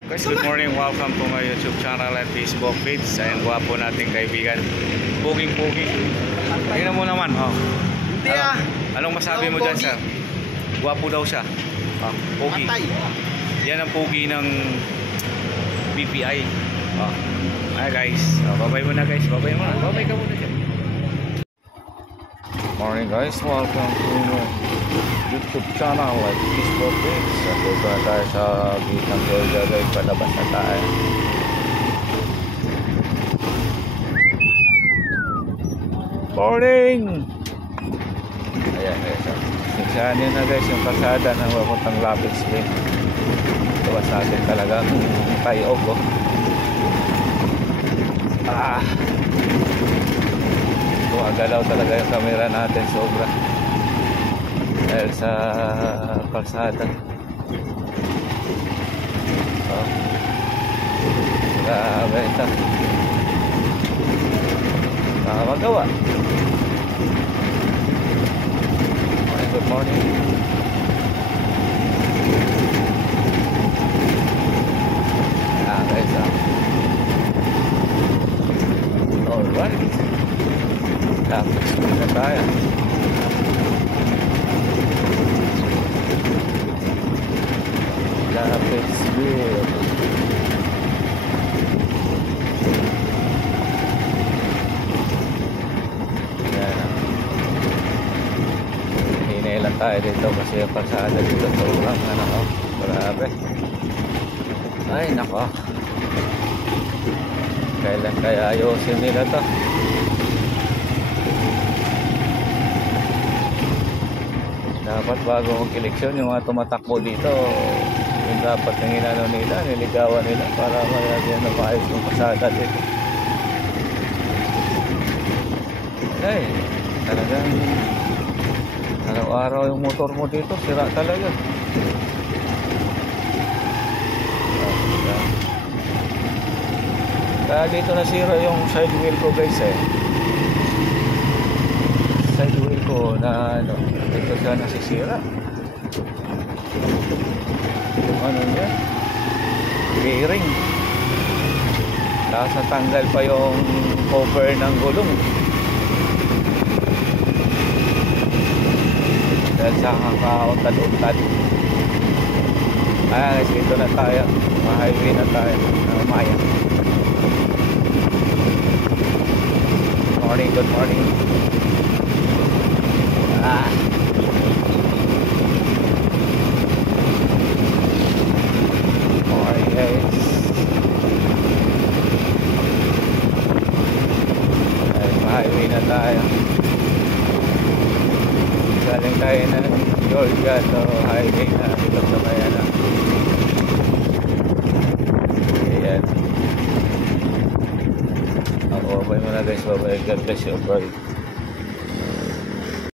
Guys, good morning. Welcome to my YouTube channel at Facebook page. Ayan, gwapo nating kaibigan. Puging-pugi. Tingnan mo naman, oh. Hindi Anong masabi mo dyan, sir? Gwapo daw siya. Oh, pugi. Yan ang pugi ng BPI. Oh. Ay guys, babay mo na guys. Babay mo na. Babay ka muna dyan. Morning guys, welcome to my YouTube channel at Facebook page. Dito na tayo sa Bitang Georgia guys. Palabas na tayo. Morning! Ayan guys. Sinsanin na guys yung kalsada ng papuntang Lapis Bay. Tuwas natin talagang tayog oh. Gumagalaw talaga yung camera natin sobra dahil sa kalsada. Oh. Grabe ito. Nakakagawa. Good morning. Guys, alright. Tapos na tayo. Lapitsville. Hinailan tayo dito kasi yung kalsada dito sobrang ano, grabe. Ay nako, kailan kaya ayusin nila to? Dapat bago mag-eleksyon yung mga tumatakbo dito, yung dapat ng inano nila, niligawan nila para mayagyan na maayos yung pasada dito. Ay, talagang araw-araw yung motor mo dito, sira talaga. Kaya dito nasira yung side wheel ko guys eh. Side wheel ko na ano, dito siya nasisira. Yung ano niya, bearing. Tapos natanggal pa yung cover ng gulong. Dahil sa kakauntad-untad. Ayan guys, dito na tayo. Ma-highway na tayo. Maya. Morning, good morning. Morning guys. Ay, ma-highway na tayo. Galing tayo ng Georgia to highway na dito sa Mayana. Ayan. Babay mo na guys, babay. God bless you, bro.